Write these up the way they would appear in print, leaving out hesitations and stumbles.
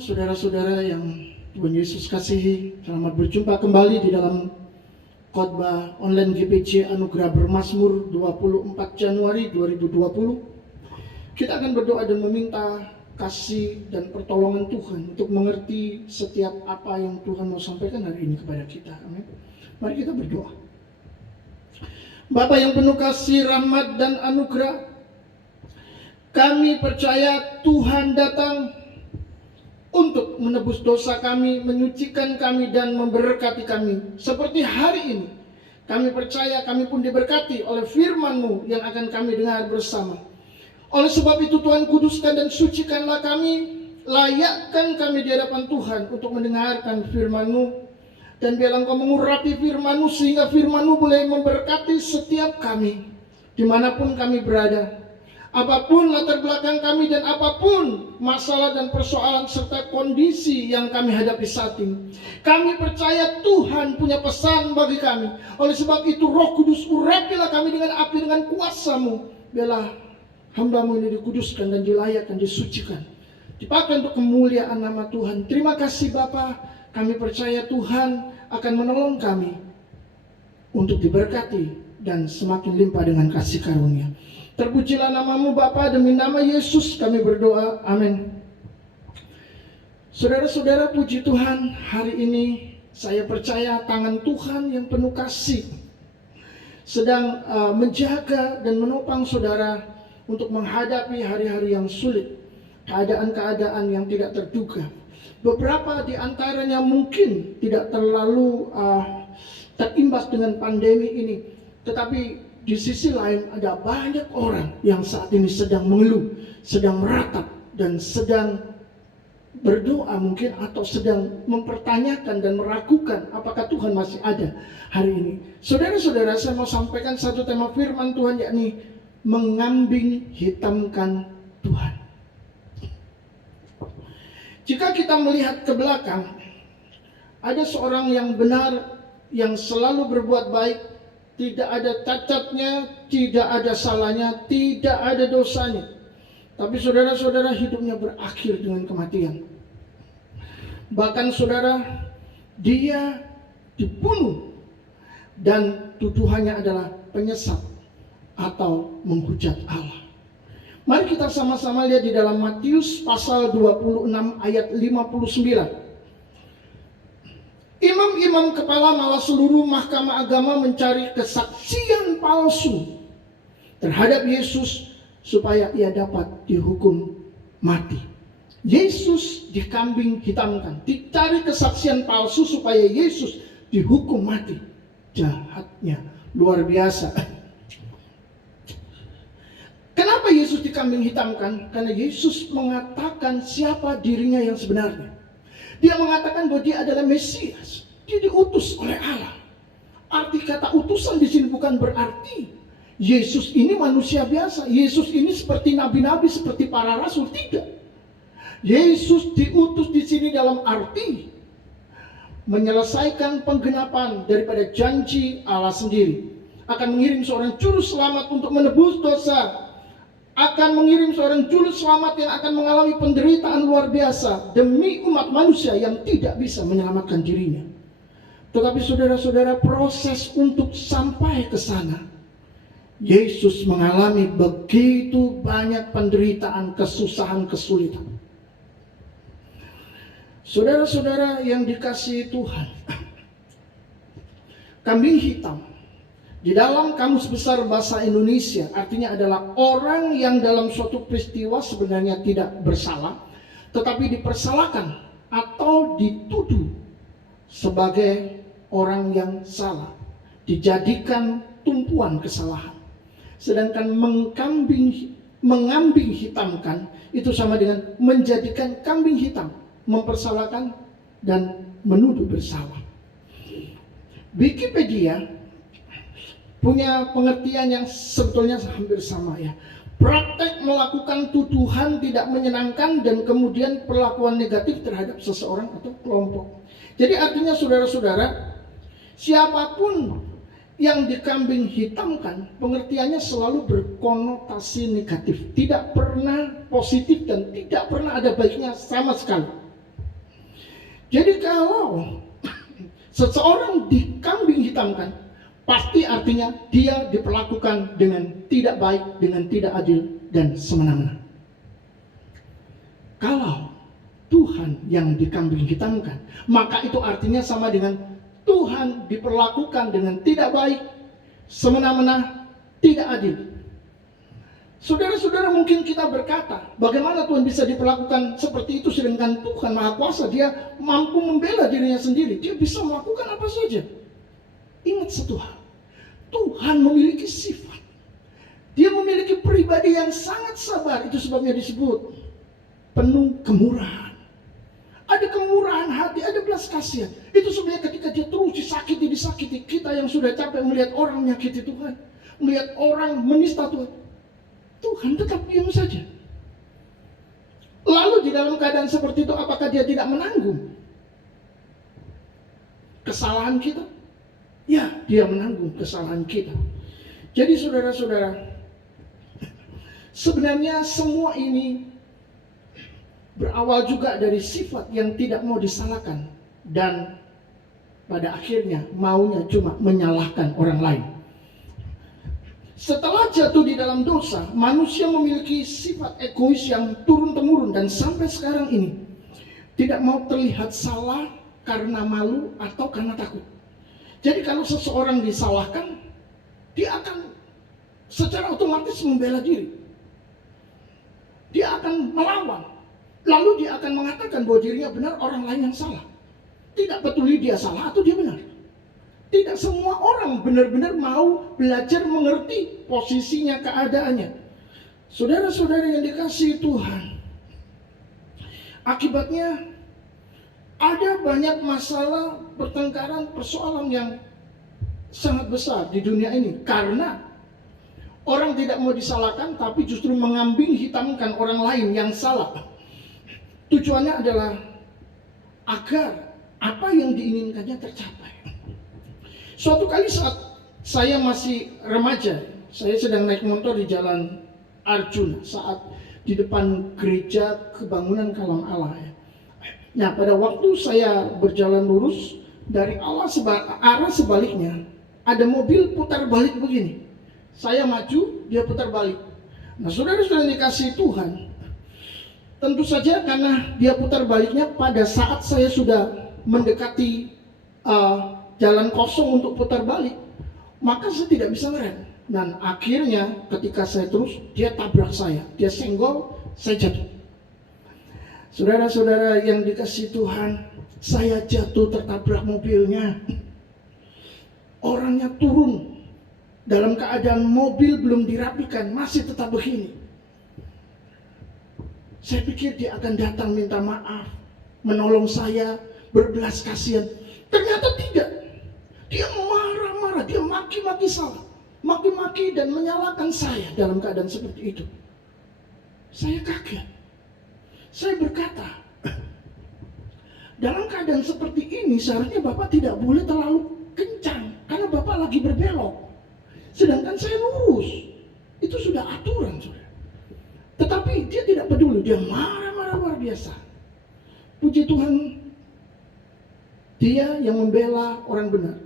saudara-saudara yang Tuhan Yesus kasihi. Selamat berjumpa kembali di dalam khotbah online GPC Anugerah Bermazmur 24 Januari 2020. Kita akan berdoa dan meminta kasih dan pertolongan Tuhan untuk mengerti setiap apa yang Tuhan mau sampaikan hari ini kepada kita. Amin. Mari kita berdoa. Bapa yang penuh kasih, rahmat dan anugerah, kami percaya Tuhan datang untuk menebus dosa kami, menyucikan kami dan memberkati kami. Seperti hari ini, kami percaya kami pun diberkati oleh firman-Mu yang akan kami dengar bersama. Oleh sebab itu Tuhan, kuduskan dan sucikanlah kami, layakkan kami di hadapan Tuhan untuk mendengarkan firman-Mu. Dan biarlah Engkau mengurapi firman-Mu sehingga firman-Mu boleh memberkati setiap kami, dimanapun kami berada. Apapun latar belakang kami dan apapun masalah dan persoalan serta kondisi yang kami hadapi saat ini, kami percaya Tuhan punya pesan bagi kami. Oleh sebab itu Roh Kudus, urapilah kami dengan api, dengan kuasa-Mu. Biarlah hamba-Mu ini dikuduskan dan dilayakkan, disucikan, dipakai untuk kemuliaan nama Tuhan. Terima kasih Bapa. Kami percaya Tuhan akan menolong kami untuk diberkati dan semakin limpah dengan kasih karunia. Terpujilah nama-Mu Bapa, demi nama Yesus kami berdoa, amin. Saudara-saudara, puji Tuhan, hari ini saya percaya tangan Tuhan yang penuh kasih sedang menjaga dan menopang saudara untuk menghadapi hari-hari yang sulit, keadaan-keadaan yang tidak terduga. Beberapa di antaranya mungkin tidak terlalu terimbas dengan pandemi ini, tetapi di sisi lain ada banyak orang yang saat ini sedang mengeluh, sedang meratap dan sedang berdoa mungkin, atau sedang mempertanyakan dan meragukan apakah Tuhan masih ada hari ini. Saudara-saudara, saya mau sampaikan satu tema firman Tuhan, yakni mengambing hitamkan Tuhan. Jika kita melihat ke belakang, ada seorang yang benar, yang selalu berbuat baik, tidak ada cacatnya, tidak ada salahnya, tidak ada dosanya. Tapi saudara-saudara, hidupnya berakhir dengan kematian. Bahkan saudara, dia dibunuh dan tuduhannya adalah penyesat atau menghujat Allah. Mari kita sama-sama lihat di dalam Matius pasal 26 ayat 59. Imam-imam kepala malah seluruh mahkamah agama mencari kesaksian palsu terhadap Yesus supaya ia dapat dihukum mati. Yesus dikambing hitamkan, dicari kesaksian palsu supaya Yesus dihukum mati. Jahatnya luar biasa. Kenapa Yesus dikambing hitamkan? Karena Yesus mengatakan siapa dirinya yang sebenarnya. Dia mengatakan bahwa dia adalah Mesias. Dia diutus oleh Allah. Arti kata utusan di sini bukan berarti Yesus ini manusia biasa. Yesus ini seperti nabi-nabi, seperti para rasul. Tidak. Yesus diutus di sini dalam arti menyelesaikan penggenapan daripada janji Allah sendiri. Akan mengirim seorang juru selamat untuk menebus dosa. Akan mengirim seorang juru selamat yang akan mengalami penderitaan luar biasa demi umat manusia yang tidak bisa menyelamatkan dirinya. Tetapi saudara-saudara, proses untuk sampai ke sana, Yesus mengalami begitu banyak penderitaan, kesusahan, kesulitan. Saudara-saudara yang dikasihi Tuhan, kambing hitam di dalam Kamus Besar Bahasa Indonesia artinya adalah orang yang dalam suatu peristiwa sebenarnya tidak bersalah, tetapi dipersalahkan atau dituduh sebagai orang yang salah, dijadikan tumpuan kesalahan. Sedangkan mengambing hitamkan itu sama dengan menjadikan kambing hitam, mempersalahkan dan menuduh bersalah. Wikipedia punya pengertian yang sebetulnya hampir sama ya. Praktek melakukan tuduhan tidak menyenangkan dan kemudian perlakuan negatif terhadap seseorang atau kelompok. Jadi artinya saudara-saudara, siapapun yang dikambing hitamkan, pengertiannya selalu berkonotasi negatif. Tidak pernah positif dan tidak pernah ada baiknya sama sekali. Jadi kalau seseorang dikambing hitamkan, pasti artinya dia diperlakukan dengan tidak baik, dengan tidak adil, dan semena-mena. Kalau Tuhan yang dikambing hitamkan, maka itu artinya sama dengan Tuhan diperlakukan dengan tidak baik, semena-mena, tidak adil. Saudara-saudara, mungkin kita berkata, bagaimana Tuhan bisa diperlakukan seperti itu, sedangkan Tuhan Maha Kuasa, dia mampu membela dirinya sendiri, dia bisa melakukan apa saja. Ingat satu hal, Tuhan memiliki sifat, dia memiliki pribadi yang sangat sabar. Itu sebabnya disebut penuh kemurahan. Ada kemurahan hati, ada belas kasihan. Itu sebenarnya ketika dia terus disakiti, kita yang sudah capek melihat orang menyakiti Tuhan, melihat orang menista Tuhan, Tuhan tetap diam saja. Lalu di dalam keadaan seperti itu, apakah dia tidak menanggung kesalahan kita? Ya, dia menanggung kesalahan kita. Jadi saudara-saudara, sebenarnya semua ini berawal juga dari sifat yang tidak mau disalahkan, dan pada akhirnya maunya cuma menyalahkan orang lain. Setelah jatuh di dalam dosa, manusia memiliki sifat egois yang turun-temurun dan sampai sekarang ini tidak mau terlihat salah karena malu atau karena takut. Jadi kalau seseorang disalahkan, dia akan secara otomatis membela diri. Dia akan melawan. Lalu dia akan mengatakan bahwa dirinya benar, orang lain yang salah. Tidak peduli dia salah atau dia benar. Tidak semua orang benar-benar mau belajar mengerti posisinya, keadaannya. Saudara-saudara yang dikasihi Tuhan, akibatnya ada banyak masalah, pertengkaran, persoalan yang sangat besar di dunia ini. Karena orang tidak mau disalahkan, tapi justru mengambing hitamkan orang lain yang salah. Tujuannya adalah agar apa yang diinginkannya tercapai. Suatu kali saat saya masih remaja, saya sedang naik motor di jalan Arjuna saat di depan gereja Kebangunan Kalam Allah. Nah, pada waktu saya berjalan lurus dari arah sebaliknya, ada mobil putar balik begini. Saya maju, dia putar balik. Nah, saudara-saudara dikasihi Tuhan, tentu saja karena dia putar baliknya pada saat saya sudah mendekati jalan kosong untuk putar balik, maka saya tidak bisa ngerem. Dan akhirnya ketika saya terus, dia tabrak saya, dia senggol, saya jatuh. Saudara-saudara yang dikasihi Tuhan, saya jatuh tertabrak mobilnya. Orangnya turun dalam keadaan mobil belum dirapikan, masih tetap begini. Saya pikir dia akan datang minta maaf, menolong saya, berbelas kasihan. Ternyata tidak. Dia marah-marah, dia maki-maki salah, maki-maki dan menyalahkan saya dalam keadaan seperti itu. Saya kaget. Saya berkata, dalam keadaan seperti ini seharusnya Bapak tidak boleh terlalu kencang, karena Bapak lagi berbelok. Sedangkan saya lurus. Itu sudah aturan, saudara. Tetapi dia tidak peduli, dia marah-marah luar biasa. Puji Tuhan, dia yang membela orang benar,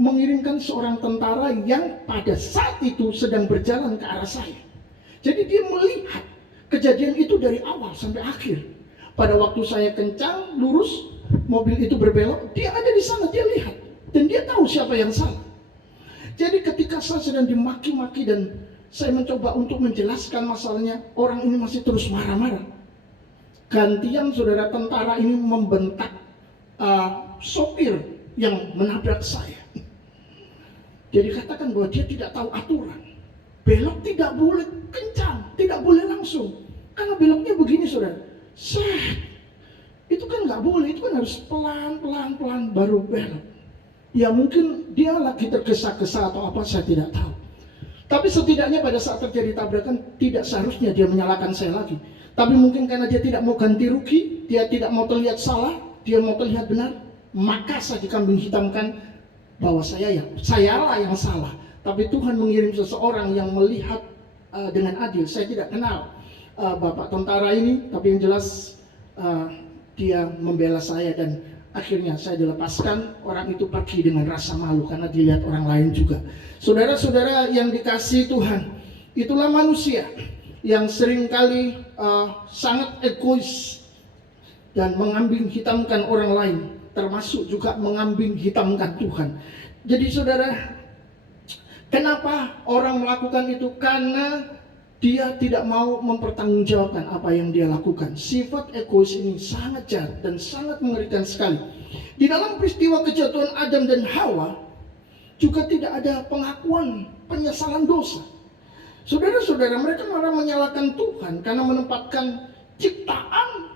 mengirimkan seorang tentara yang pada saat itu sedang berjalan ke arah saya. Jadi dia melihat kejadian itu dari awal sampai akhir. Pada waktu saya kencang, lurus, mobil itu berbelok, dia ada di sana, dia lihat. Dan dia tahu siapa yang salah. Jadi ketika saya sedang dimaki-maki dan saya mencoba untuk menjelaskan masalahnya, orang ini masih terus marah-marah. Gantian saudara tentara ini membentak sopir yang menabrak saya. Jadi katakan bahwa dia tidak tahu aturan. Belok tidak boleh kencang, tidak boleh langsung. Karena beloknya begini saudara, itu kan nggak boleh, itu kan harus pelan-pelan baru belok. Ya mungkin dia lagi tergesa-gesa atau apa, saya tidak tahu. Tapi setidaknya pada saat terjadi tabrakan, tidak seharusnya dia menyalahkan saya lagi. Tapi mungkin karena dia tidak mau ganti rugi, dia tidak mau terlihat salah, dia mau terlihat benar, maka saya dikambing hitamkan bahwa sayalah yang salah. Tapi Tuhan mengirim seseorang yang melihat dengan adil. Saya tidak kenal bapak tentara ini, tapi yang jelas dia membela saya dan akhirnya saya dilepaskan. Orang itu pergi dengan rasa malu karena dilihat orang lain juga. Saudara-saudara yang dikasihi Tuhan, itulah manusia yang seringkali sangat egois dan mengambing hitamkan orang lain, termasuk juga mengambing hitamkan Tuhan. Jadi saudara, kenapa orang melakukan itu? Karena dia tidak mau mempertanggungjawabkan apa yang dia lakukan. Sifat egois ini sangat jahat dan sangat mengerikan sekali. Di dalam peristiwa kejatuhan Adam dan Hawa juga tidak ada pengakuan penyesalan dosa. Saudara-saudara, mereka malah menyalahkan Tuhan karena menempatkan ciptaan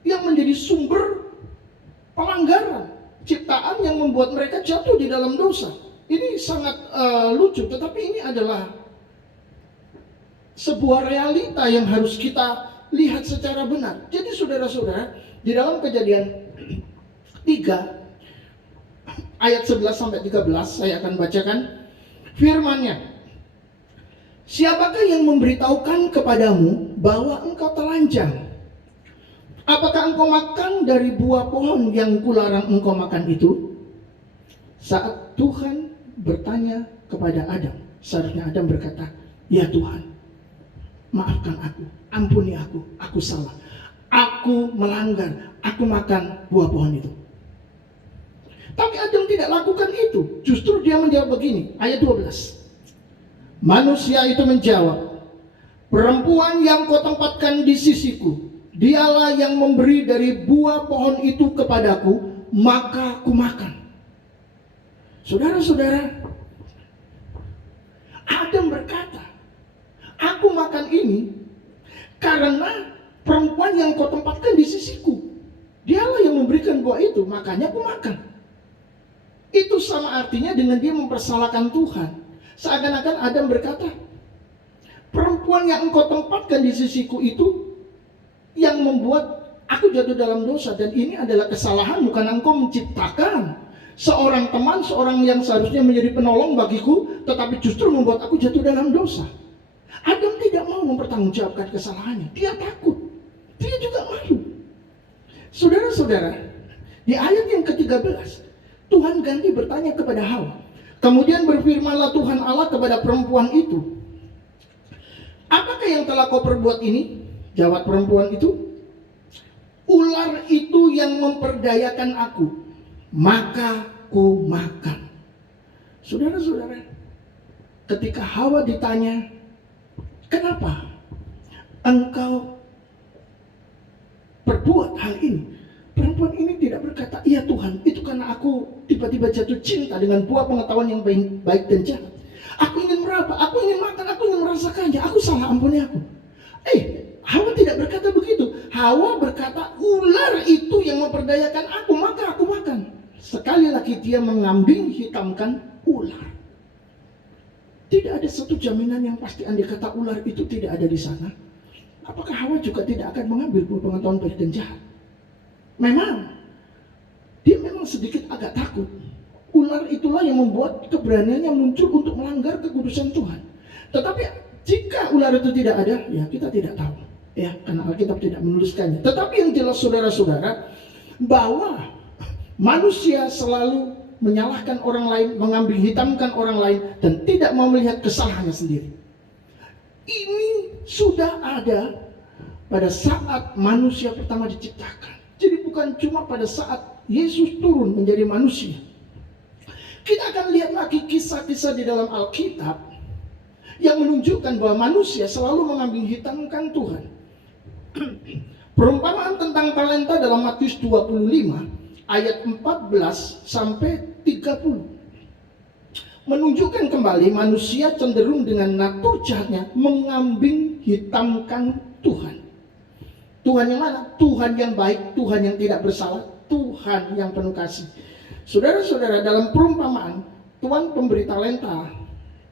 yang menjadi sumber pelanggaran, ciptaan yang membuat mereka jatuh di dalam dosa. Ini sangat lucu, tetapi ini adalah sebuah realita yang harus kita lihat secara benar. Jadi saudara-saudara, di dalam Kejadian 3 ayat 11 sampai 13 saya akan bacakan firman-Nya. Siapakah yang memberitahukan kepadamu bahwa engkau telanjang? Apakah engkau makan dari buah pohon yang kularang engkau makan itu? Saat Tuhan bertanya kepada Adam, seharusnya Adam berkata, ya Tuhan, maafkan aku, ampuni aku salah, aku melanggar, aku makan buah pohon itu. Tapi Adam tidak lakukan itu. Justru dia menjawab begini, ayat 12. Manusia itu menjawab, perempuan yang kau tempatkan di sisiku, dialah yang memberi dari buah pohon itu kepadaku, maka ku makan. Saudara-saudara, Adam berkata, aku makan ini karena perempuan yang kau tempatkan di sisiku, dialah yang memberikan buah itu, makanya aku makan. Itu sama artinya dengan dia mempersalahkan Tuhan. Seakan-akan Adam berkata, perempuan yang engkau tempatkan di sisiku itu yang membuat aku jatuh dalam dosa. Dan ini adalah kesalahan, bukan engkau menciptakan seorang teman, seorang yang seharusnya menjadi penolong bagiku, tetapi justru membuat aku jatuh dalam dosa. Adam tidak mau mempertanggungjawabkan kesalahannya. Dia takut. Dia juga malu. Saudara-saudara, di ayat yang ke-13, Tuhan ganti bertanya kepada Hawa. Kemudian berfirmanlah Tuhan Allah kepada perempuan itu, apakah yang telah kau perbuat ini? Jawab perempuan itu, ular itu yang memperdayakan aku, maka ku makan. Saudara-saudara, ketika Hawa ditanya, kenapa engkau perbuat hal ini? Perempuan ini tidak berkata, iya Tuhan, itu karena aku tiba-tiba jatuh cinta dengan buah pengetahuan yang baik dan jahat. Aku ingin meraba, aku ingin makan, aku ingin merasakannya, aku salah, ampuni aku. Hawa tidak berkata begitu. Hawa berkata, ular itu yang memperdayakan aku, maka aku makan. Sekali lagi dia mengambing hitamkan ular. Tidak ada satu jaminan yang pasti andai kata ular itu tidak ada di sana. Apakah Hawa juga tidak akan mengambil buah pengetahuan baik dan jahat? Memang dia memang sedikit agak takut. Ular itulah yang membuat keberaniannya muncul untuk melanggar kekudusan Tuhan. Tetapi jika ular itu tidak ada, ya kita tidak tahu, ya, karena Alkitab tidak menuliskannya. Tetapi yang jelas saudara-saudara, bahwa manusia selalu menyalahkan orang lain, mengambil hitamkan orang lain, dan tidak mau melihat kesalahannya sendiri. Ini sudah ada pada saat manusia pertama diciptakan. Jadi bukan cuma pada saat Yesus turun menjadi manusia. Kita akan lihat lagi kisah-kisah di dalam Alkitab yang menunjukkan bahwa manusia selalu mengambil hitamkan Tuhan. Perumpamaan tentang talenta dalam Matius 25 ayat 14 sampai 30 menunjukkan kembali manusia cenderung dengan natur jahatnya mengambing hitamkan Tuhan. Tuhan yang mana? Tuhan yang baik, Tuhan yang tidak bersalah, Tuhan yang penuh kasih. Saudara-saudara, dalam perumpamaan, Tuhan pemberi talenta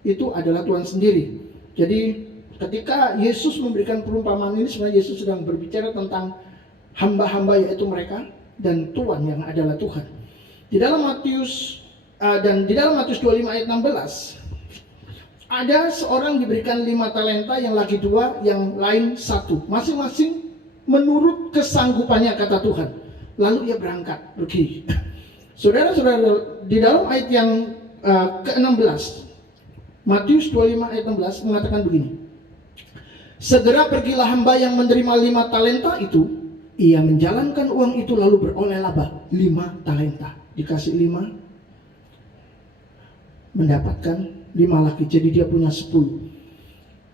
itu adalah Tuhan sendiri. Jadi ketika Yesus memberikan perumpamaan ini, sebenarnya Yesus sedang berbicara tentang hamba-hamba, yaitu mereka, dan Tuhan yang adalah Tuhan. Di dalam Matius 25 ayat 16, ada seorang diberikan 5 talenta, yang lagi 2, yang lain 1. Masing-masing menurut kesanggupannya, kata Tuhan. Lalu ia berangkat pergi. Saudara-saudara, di dalam ayat yang ke-16, Matius 25 ayat 16 mengatakan begini. Segera pergilah hamba yang menerima 5 talenta itu. Ia menjalankan uang itu lalu beroleh laba 5 talenta. Dikasih 5, mendapatkan 5 lagi. Jadi dia punya 10.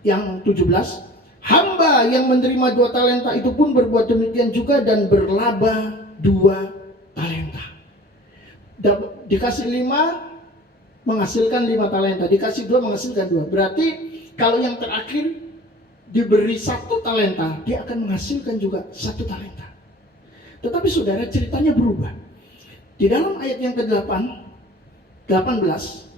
Yang 17, hamba yang menerima 2 talenta itu pun berbuat demikian juga dan berlaba 2 talenta. Dikasih 5 menghasilkan 5 talenta, dikasih 2 menghasilkan 2. Berarti kalau yang terakhir diberi 1 talenta, dia akan menghasilkan juga 1 talenta. Tetapi saudara, ceritanya berubah. Di dalam ayat yang ke-8, 18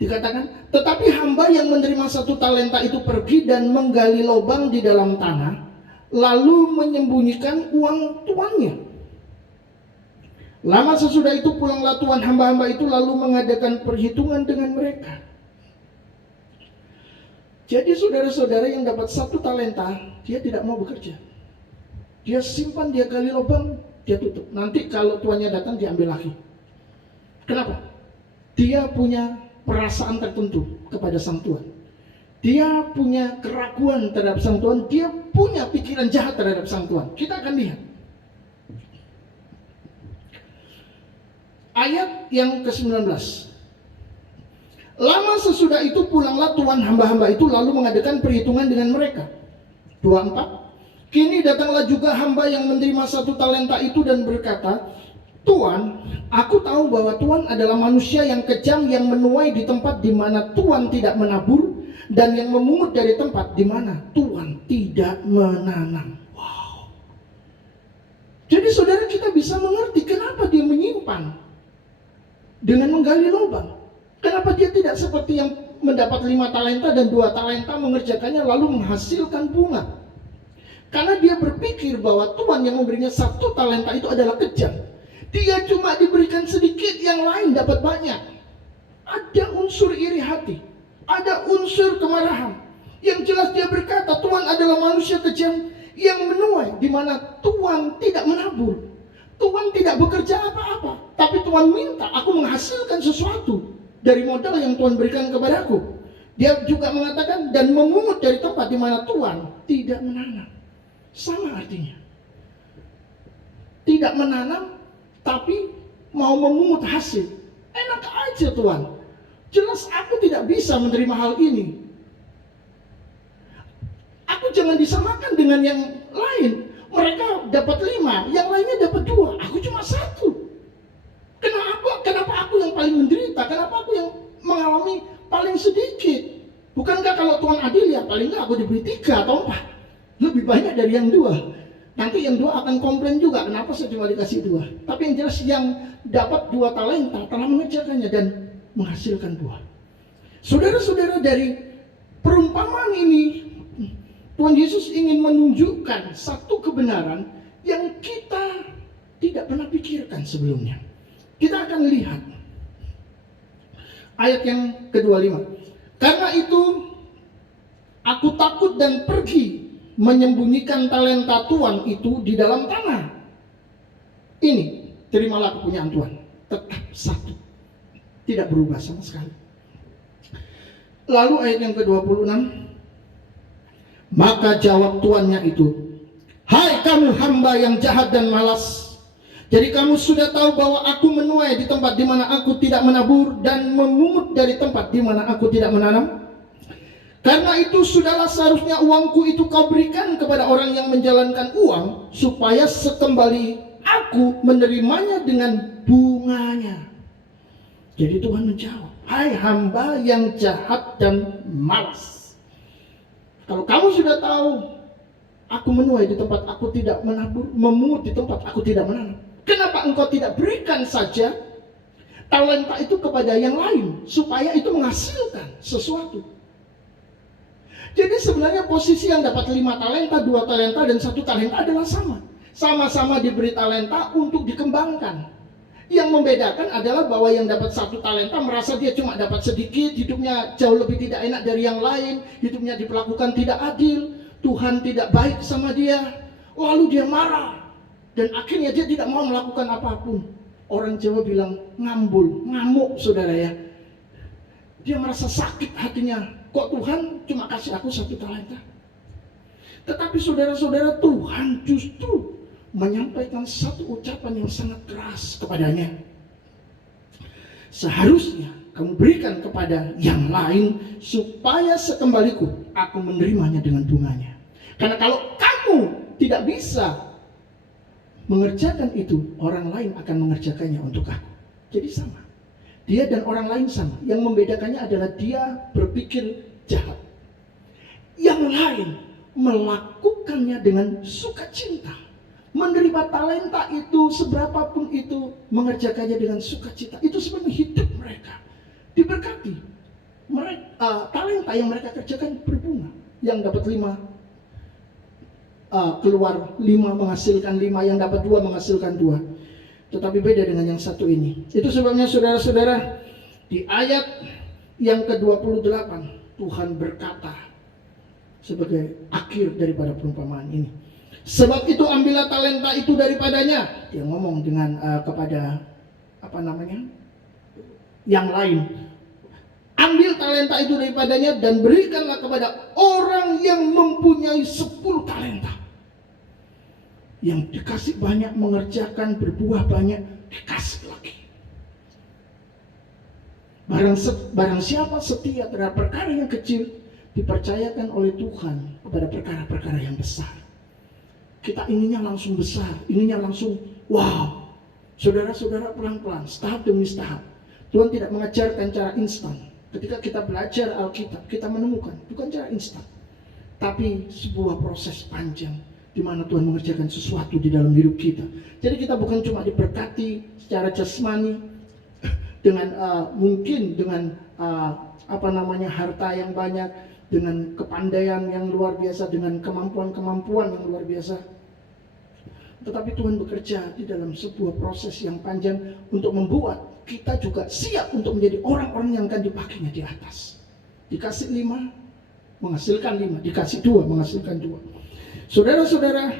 dikatakan, tetapi hamba yang menerima 1 talenta itu pergi dan menggali lubang di dalam tanah, lalu menyembunyikan uang tuannya. Lama sesudah itu pulanglah tuan hamba-hamba itu lalu mengadakan perhitungan dengan mereka. Jadi saudara-saudara yang dapat 1 talenta, dia tidak mau bekerja. Dia simpan, dia gali lubang, dia tutup. Nanti kalau tuannya datang, dia ambil lagi. Kenapa? Dia punya perasaan tertentu kepada sang tuan. Dia punya keraguan terhadap sang tuan. Dia punya pikiran jahat terhadap sang tuan. Kita akan lihat. Ayat yang ke-19. Lama sesudah itu pulanglah tuan hamba-hamba itu lalu mengadakan perhitungan dengan mereka. 24. Kini datanglah juga hamba yang menerima 1 talenta itu dan berkata, Tuan, aku tahu bahwa Tuan adalah manusia yang kejam yang menuai di tempat di mana Tuan tidak menabur dan yang memungut dari tempat di mana Tuan tidak menanam. Wow. Jadi saudara, kita bisa mengerti kenapa dia menyimpan dengan menggali lubang. Kenapa dia tidak seperti yang mendapat 5 talenta dan 2 talenta mengerjakannya lalu menghasilkan bunga? Karena dia berpikir bahwa Tuhan yang memberinya 1 talenta itu adalah kejam. Dia cuma diberikan sedikit, yang lain dapat banyak. Ada unsur iri hati, ada unsur kemarahan. Yang jelas dia berkata, Tuhan adalah manusia kejam yang menuai di mana Tuhan tidak menabur. Tuhan tidak bekerja apa-apa, tapi Tuhan minta aku menghasilkan sesuatu dari modal yang Tuhan berikan kepadaku. Dia juga mengatakan dan memungut dari tempat di mana Tuhan tidak menanam. Sama artinya. Tidak menanam tapi mau memungut hasil. Enak aja Tuhan. Jelas aku tidak bisa menerima hal ini. Aku jangan disamakan dengan yang lain. Mereka dapat 5, yang lainnya dapat 2. Aku cuma 1. Kenapa aku yang paling menderita? Kenapa aku yang mengalami paling sedikit? Bukankah kalau Tuhan adil ya paling nggak aku diberi 3 atau 4? Lebih banyak dari yang 2. Nanti yang 2 akan komplain juga, kenapa saya cuma dikasih 2? Tapi yang jelas yang dapat 2 talenta telah mengerjakannya dan menghasilkan 2. Saudara-saudara, dari perumpamaan ini Tuhan Yesus ingin menunjukkan satu kebenaran yang kita tidak pernah pikirkan sebelumnya. Kita akan lihat ayat yang ke-25. Karena itu aku takut dan pergi menyembunyikan talenta Tuhan itu di dalam tanah. Ini, terimalah kepunyaan Tuhan. Tetap 1. Tidak berubah sama sekali. Lalu ayat yang ke-26. Maka jawab tuannya itu, hai kamu hamba yang jahat dan malas. Jadi kamu sudah tahu bahwa aku menuai di tempat di mana aku tidak menabur dan memungut dari tempat di mana aku tidak menanam. Karena itu sudahlah seharusnya uangku itu kau berikan kepada orang yang menjalankan uang, supaya sekembali aku menerimanya dengan bunganya. Jadi Tuhan menjawab, hai hamba yang jahat dan malas. Kalau kamu sudah tahu aku menuai di tempat aku tidak menabur, memungut di tempat aku tidak menanam, kenapa engkau tidak berikan saja talenta itu kepada yang lain supaya itu menghasilkan sesuatu? Jadi sebenarnya posisi yang dapat 5 talenta, 2 talenta dan 1 talenta adalah sama. Sama-sama diberi talenta untuk dikembangkan. Yang membedakan adalah bahwa yang dapat 1 talenta merasa dia cuma dapat sedikit, hidupnya jauh lebih tidak enak dari yang lain, hidupnya diperlakukan tidak adil, Tuhan tidak baik sama dia, lalu dia marah. Dan akhirnya dia tidak mau melakukan apapun. Orang Jawa bilang ngambul, ngamuk saudara ya. Dia merasa sakit hatinya. Kok Tuhan cuma kasih aku 1 talenta? Tetapi saudara-saudara, Tuhan justru menyampaikan satu ucapan yang sangat keras kepadanya. Seharusnya kamu berikan kepada yang lain supaya sekembaliku aku menerimanya dengan bunganya. Karena kalau kamu tidak bisa mengerjakan itu, orang lain akan mengerjakannya untuk aku. Jadi sama. Dia dan orang lain sama. Yang membedakannya adalah dia berpikir jahat. Yang lain melakukannya dengan sukacita. Menerima talenta itu, seberapapun itu, mengerjakannya dengan sukacita. Itu sebenarnya hidup mereka diberkati. Talenta yang mereka kerjakan berbunga. Yang dapat 5 keluar 5 menghasilkan 5, yang dapat 2 menghasilkan 2. Tetapi beda dengan yang satu ini. Itu sebabnya saudara-saudara, di ayat yang ke-28 Tuhan berkata sebagai akhir daripada perumpamaan ini, sebab itu ambillah talenta itu daripadanya. Dia ngomong dengan kepada yang lain. Ambil talenta itu daripadanya dan berikanlah kepada orang yang mempunyai 10 talenta. Yang dikasih banyak, mengerjakan, berbuah banyak, dikasih lagi. Barang siapa setia terhadap perkara yang kecil, dipercayakan oleh Tuhan kepada perkara-perkara yang besar. Kita inginnya langsung besar, inginnya langsung wow. Saudara-saudara, pelan-pelan, tahap demi tahap. Tuhan tidak mengajarkan cara instan. Ketika kita belajar Alkitab, kita menemukan bukan cara instan, tapi sebuah proses panjang di mana Tuhan mengerjakan sesuatu di dalam hidup kita. Jadi kita bukan cuma diberkati secara jasmani dengan mungkin dengan harta yang banyak, dengan kepandaian yang luar biasa, dengan kemampuan-kemampuan yang luar biasa. Tetapi Tuhan bekerja di dalam sebuah proses yang panjang untuk membuat kita juga siap untuk menjadi orang-orang yang akan dipakainya di atas. Dikasih 5, menghasilkan 5, dikasih 2, menghasilkan 2. Saudara-saudara,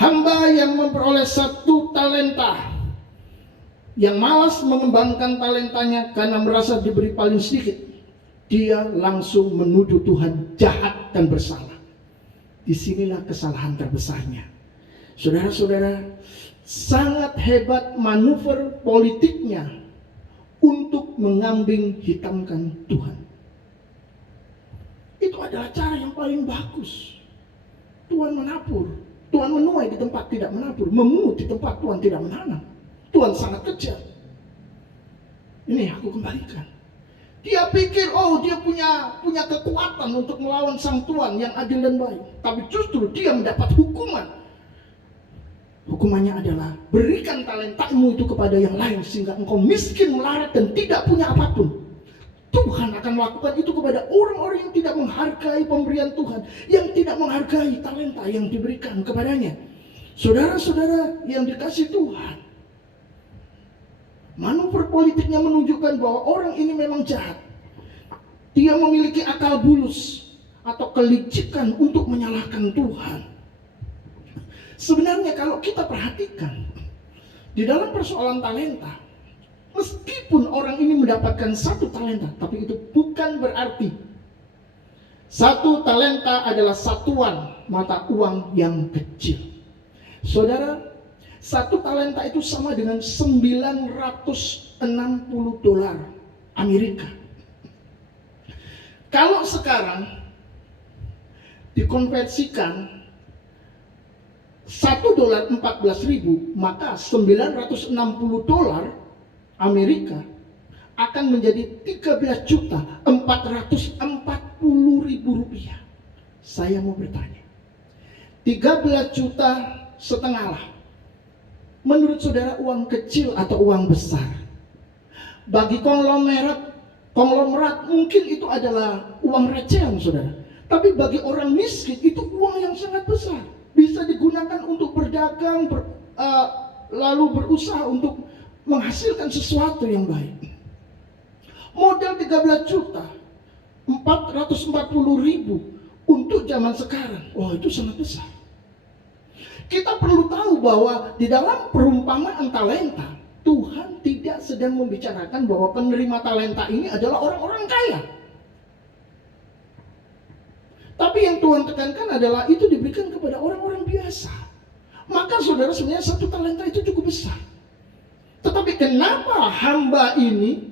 hamba yang memperoleh 1 talenta, yang malas mengembangkan talentanya karena merasa diberi paling sedikit, dia langsung menuduh Tuhan jahat dan bersalah. Disinilah kesalahan terbesarnya. Saudara-saudara, sangat hebat manuver politiknya untuk mengambing hitamkan Tuhan. Itu adalah cara yang paling bagus. Tuhan menabur, Tuhan menuai di tempat tidak menabur, memungut di tempat Tuhan tidak menanam. Tuhan sangat kejam. Ini aku kembalikan. Dia pikir, dia punya kekuatan untuk melawan sang Tuhan yang adil dan baik. Tapi justru dia mendapat hukuman. Hukumannya adalah berikan talentamu itu kepada yang lain sehingga engkau miskin, melarat dan tidak punya apapun. Tuhan akan melakukan itu kepada orang-orang yang tidak menghargai pemberian Tuhan, yang tidak menghargai talenta yang diberikan kepadanya. Saudara-saudara yang dikasih Tuhan, manuver politiknya menunjukkan bahwa orang ini memang jahat. Dia memiliki akal bulus atau kelicikan untuk menyalahkan Tuhan. Sebenarnya kalau kita perhatikan di dalam persoalan talenta, meskipun orang ini mendapatkan 1 talenta, tapi itu bukan berarti 1 talenta adalah satuan mata uang yang kecil. Saudara, 1 talenta itu sama dengan 960 dolar Amerika. Kalau sekarang dikonversikan 1 dolar 14.000, maka 960 dolar Amerika akan menjadi 13.440.000 rupiah. Saya mau bertanya, 13,5 juta lah. Menurut saudara uang kecil atau uang besar? Bagi konglomerat mungkin itu adalah uang recehan saudara. Tapi bagi orang miskin itu uang yang sangat besar. Bisa digunakan untuk berdagang, lalu berusaha untuk menghasilkan sesuatu yang baik. Modal 13.440.000 untuk zaman sekarang, itu sangat besar. Kita perlu tahu bahwa di dalam perumpamaan talenta, Tuhan tidak sedang membicarakan bahwa penerima talenta ini adalah orang-orang kaya. Tapi yang Tuhan tekankan adalah itu diberikan kepada orang-orang biasa. Maka saudara, sebenarnya satu talenta itu cukup besar. Tetapi kenapa hamba ini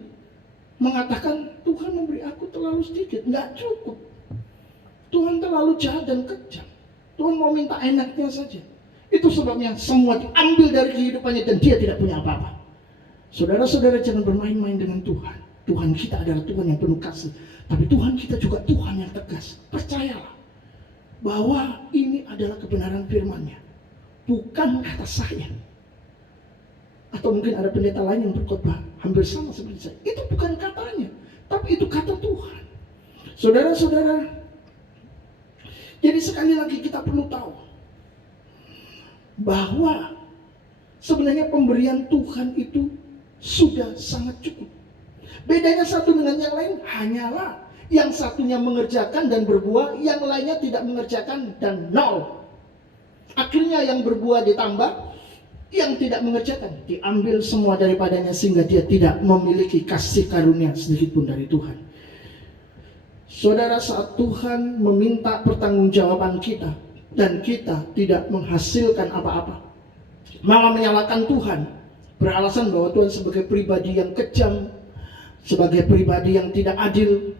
mengatakan Tuhan memberi aku terlalu sedikit? Nggak cukup. Tuhan terlalu jahat dan kejam. Tuhan mau minta enaknya saja. Itu sebabnya semua diambil dari kehidupannya dan dia tidak punya apa-apa. Saudara-saudara, jangan bermain-main dengan Tuhan. Tuhan kita adalah Tuhan yang penuh kasih. Tapi Tuhan kita juga Tuhan yang tegas. Percayalah bahwa ini adalah kebenaran firman-Nya, bukan kata saya. Atau mungkin ada pendeta lain yang berkhotbah hampir sama seperti saya. Itu bukan katanya, tapi itu kata Tuhan. Saudara-saudara, jadi sekali lagi kita perlu tahu bahwa sebenarnya pemberian Tuhan itu sudah sangat cukup. Bedanya satu dengan yang lain hanyalah yang satunya mengerjakan dan berbuah, yang lainnya tidak mengerjakan dan nol. Akhirnya yang berbuah ditambah, yang tidak mengerjakan diambil semua daripadanya, sehingga dia tidak memiliki kasih karunia sedikit pun dari Tuhan. Saudara, saat Tuhan meminta pertanggungjawaban kita dan kita tidak menghasilkan apa-apa, malah menyalahkan Tuhan, beralasan bahwa Tuhan sebagai pribadi yang kejam, sebagai pribadi yang tidak adil,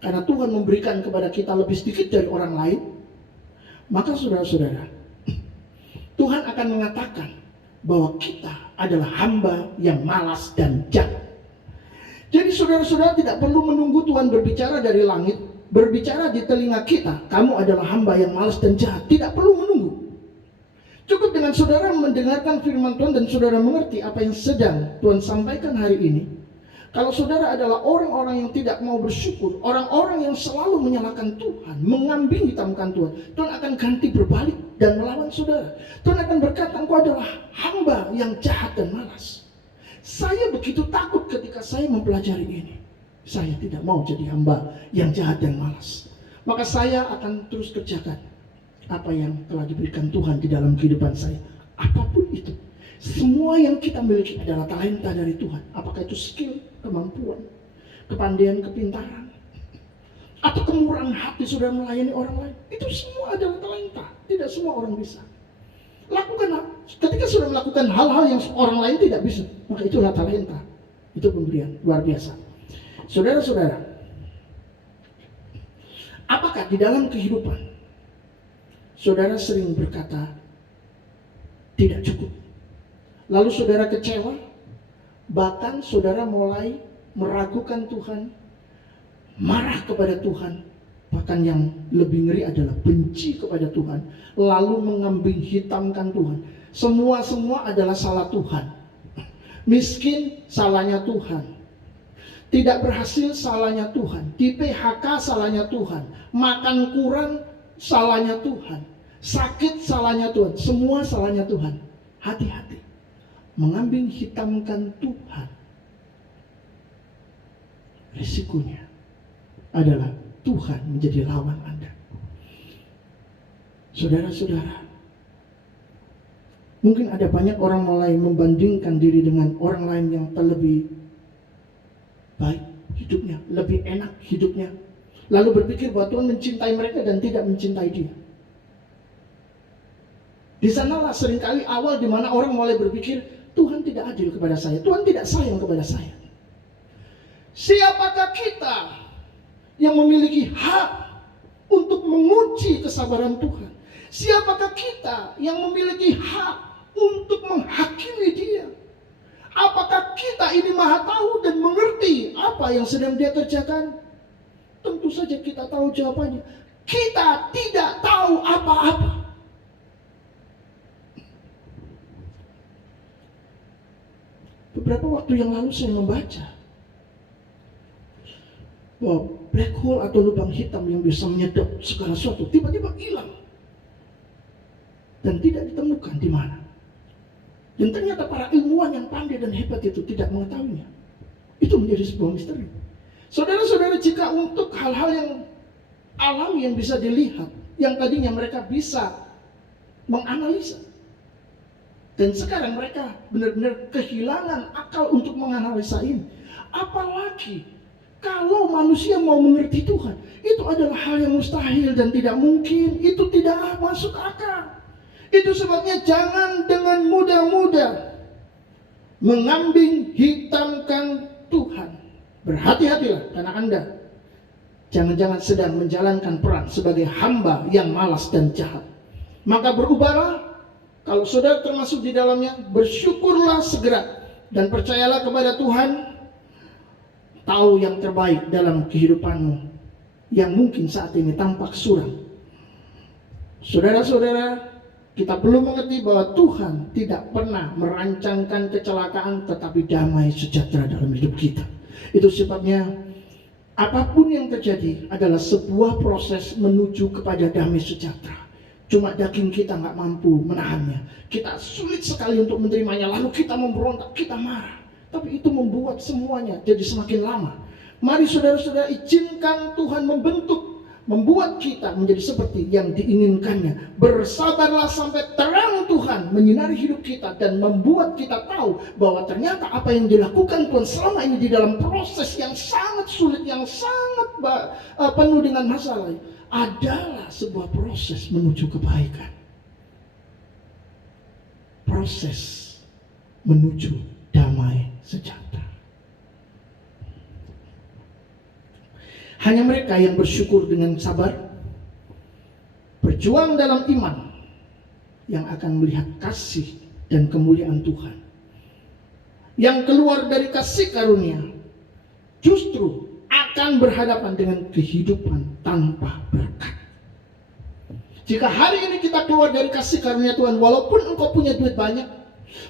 karena Tuhan memberikan kepada kita lebih sedikit dari orang lain, maka saudara-saudara, Tuhan akan mengatakan bahwa kita adalah hamba yang malas dan jahat. Jadi saudara-saudara tidak perlu menunggu Tuhan berbicara dari langit, berbicara di telinga kita, kamu adalah hamba yang malas dan jahat. Tidak perlu menunggu. Cukup dengan saudara mendengarkan firman Tuhan dan saudara mengerti apa yang sedang Tuhan sampaikan hari ini. Kalau saudara adalah orang-orang yang tidak mau bersyukur, orang-orang yang selalu menyalahkan Tuhan, mengambing hitamkan Tuhan, Tuhan akan ganti berbalik dan melawan saudara. Tuhan akan berkata, engkau adalah hamba yang jahat dan malas. Saya begitu takut ketika saya mempelajari ini. Saya tidak mau jadi hamba yang jahat dan malas. Maka saya akan terus kerjakan apa yang telah diberikan Tuhan di dalam kehidupan saya. Apapun itu. Semua yang kita miliki adalah talenta dari Tuhan. Apakah itu skill, kemampuan, kepandaian, kepintaran, atau kemurahan hati saudara melayani orang lain. Itu semua adalah talenta. Tidak semua orang bisa. Lakukan. Ketika sudah melakukan hal-hal yang orang lain tidak bisa, maka itulah talenta. Itu pemberian luar biasa. Saudara-saudara, apakah di dalam kehidupan saudara sering berkata tidak cukup, lalu saudara kecewa, bahkan saudara mulai meragukan Tuhan, marah kepada Tuhan, bahkan yang lebih ngeri adalah benci kepada Tuhan, lalu mengambing hitamkan Tuhan. Semua adalah salah Tuhan. Miskin, salahnya Tuhan. Tidak berhasil, salahnya Tuhan. Di PHK, salahnya Tuhan. Makan kurang, salahnya Tuhan. Sakit, salahnya Tuhan. Semua salahnya Tuhan. Hati-hati. Mengambing hitamkan Tuhan, risikonya adalah Tuhan menjadi lawan Anda. Saudara-saudara, mungkin ada banyak orang mulai membandingkan diri dengan orang lain yang terlebih baik hidupnya, lebih enak hidupnya, lalu berpikir bahwa Tuhan mencintai mereka dan tidak mencintai dia. Di sanalah seringkali awal di mana orang mulai berpikir Tuhan tidak adil kepada saya, Tuhan tidak sayang kepada saya. Siapakah kita yang memiliki hak untuk menguji kesabaran Tuhan? Siapakah kita yang memiliki hak untuk menghakimi dia? Apakah kita ini maha tahu dan mengerti apa yang sedang dia kerjakan? Tentu saja kita tahu jawabannya. Kita tidak tahu apa-apa. Beberapa waktu yang lalu saya membaca bahwa black hole atau lubang hitam yang bisa menyedot segala sesuatu tiba-tiba hilang dan tidak ditemukan di mana. Dan ternyata para ilmuwan yang pandai dan hebat itu tidak mengetahuinya. Itu menjadi sebuah misteri. Saudara-saudara, jika untuk hal-hal yang alami yang bisa dilihat, yang tadinya mereka bisa menganalisa. Dan sekarang mereka benar-benar kehilangan akal untuk menganalisa ini. Apalagi kalau manusia mau mengerti Tuhan, itu adalah hal yang mustahil dan tidak mungkin. Itu tidak masuk akal. Itu sebabnya jangan dengan mudah-mudah mengambing hitamkan Tuhan. Berhati-hatilah karena Anda jangan-jangan sedang menjalankan peran sebagai hamba yang malas dan jahat. Maka berubahlah. Kalau saudara termasuk di dalamnya, bersyukurlah segera dan percayalah kepada Tuhan. Tahu yang terbaik dalam kehidupanmu yang mungkin saat ini tampak suram. Saudara-saudara, kita perlu mengerti bahwa Tuhan tidak pernah merancangkan kecelakaan, tetapi damai sejahtera dalam hidup kita. Itu sebabnya apapun yang terjadi adalah sebuah proses menuju kepada damai sejahtera. Cuma daging kita nggak mampu menahannya. Kita sulit sekali untuk menerimanya. Lalu kita memberontak, kita marah. Tapi itu membuat semuanya jadi semakin lama. Mari saudara-saudara izinkan Tuhan membuat kita menjadi seperti yang diinginkannya. Bersabarlah sampai terang Tuhan menyinari hidup kita dan membuat kita tahu bahwa ternyata apa yang dilakukan Tuhan selama ini di dalam proses yang sangat sulit, yang sangat penuh dengan masalah adalah sebuah proses menuju kebaikan. Proses menuju damai sejahtera. Hanya mereka yang bersyukur dengan sabar, berjuang dalam iman, yang akan melihat kasih dan kemuliaan Tuhan. Yang keluar dari kasih karunia justru akan berhadapan dengan kehidupan tanpa berkat. Jika hari ini kita keluar dari kasih karunia Tuhan, walaupun engkau punya duit banyak,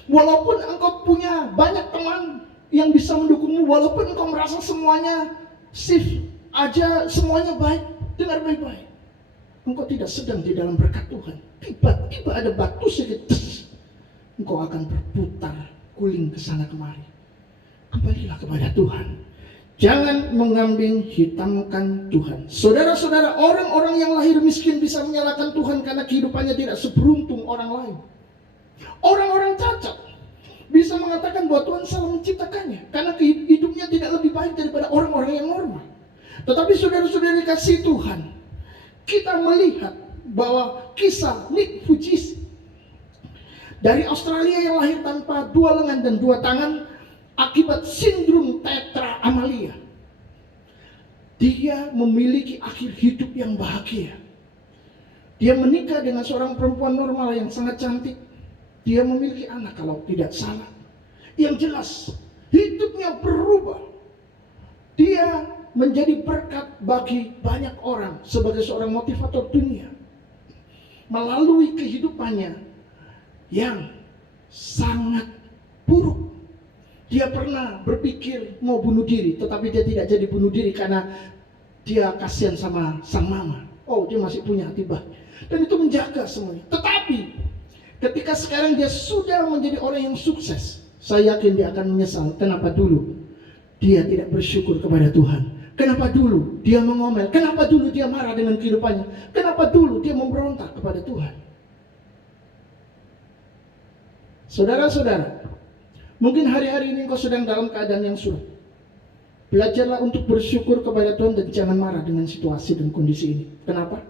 walaupun engkau punya banyak teman yang bisa mendukungmu, walaupun engkau merasa semuanya shift aja, semuanya baik, dengar baik-baik. Engkau tidak sedang di dalam berkat Tuhan. Tiba-tiba ada batu sedikit, engkau akan berputar, guling ke sana kemari. Kembalilah kepada Tuhan. Jangan mengambing hitamkan Tuhan. Saudara-saudara, orang-orang yang lahir miskin bisa menyalahkan Tuhan karena kehidupannya tidak seberuntung orang lain. Orang-orang cacat bisa mengatakan bahwa Tuhan salah menciptakannya karena hidupnya tidak lebih baik daripada orang-orang yang normal. Tetapi saudara-saudara dikasihi Tuhan, kita melihat bahwa kisah Nick Vujicic dari Australia yang lahir tanpa dua lengan dan dua tangan akibat sindrom tetra amalia. Dia memiliki akhir hidup yang bahagia. Dia menikah dengan seorang perempuan normal yang sangat cantik. Dia memiliki anak kalau tidak salah. Yang jelas hidupnya berubah. Dia menjadi berkat bagi banyak orang sebagai seorang motivator dunia. Melalui kehidupannya yang sangat buruk. Dia pernah berpikir mau bunuh diri, tetapi dia tidak jadi bunuh diri karena dia kasihan sama sang mama. Oh, dia masih punya hati baik. Dan itu menjaga semuanya. Tetapi ketika sekarang dia sudah menjadi orang yang sukses, saya yakin dia akan menyesal. Kenapa dulu dia tidak bersyukur kepada Tuhan? Kenapa dulu dia mengomel? Kenapa dulu dia marah dengan kehidupannya? Kenapa dulu dia memberontak kepada Tuhan? Saudara-saudara, mungkin hari-hari ini engkau sedang dalam keadaan yang sulit. Belajarlah untuk bersyukur kepada Tuhan dan jangan marah dengan situasi dan kondisi ini. Kenapa?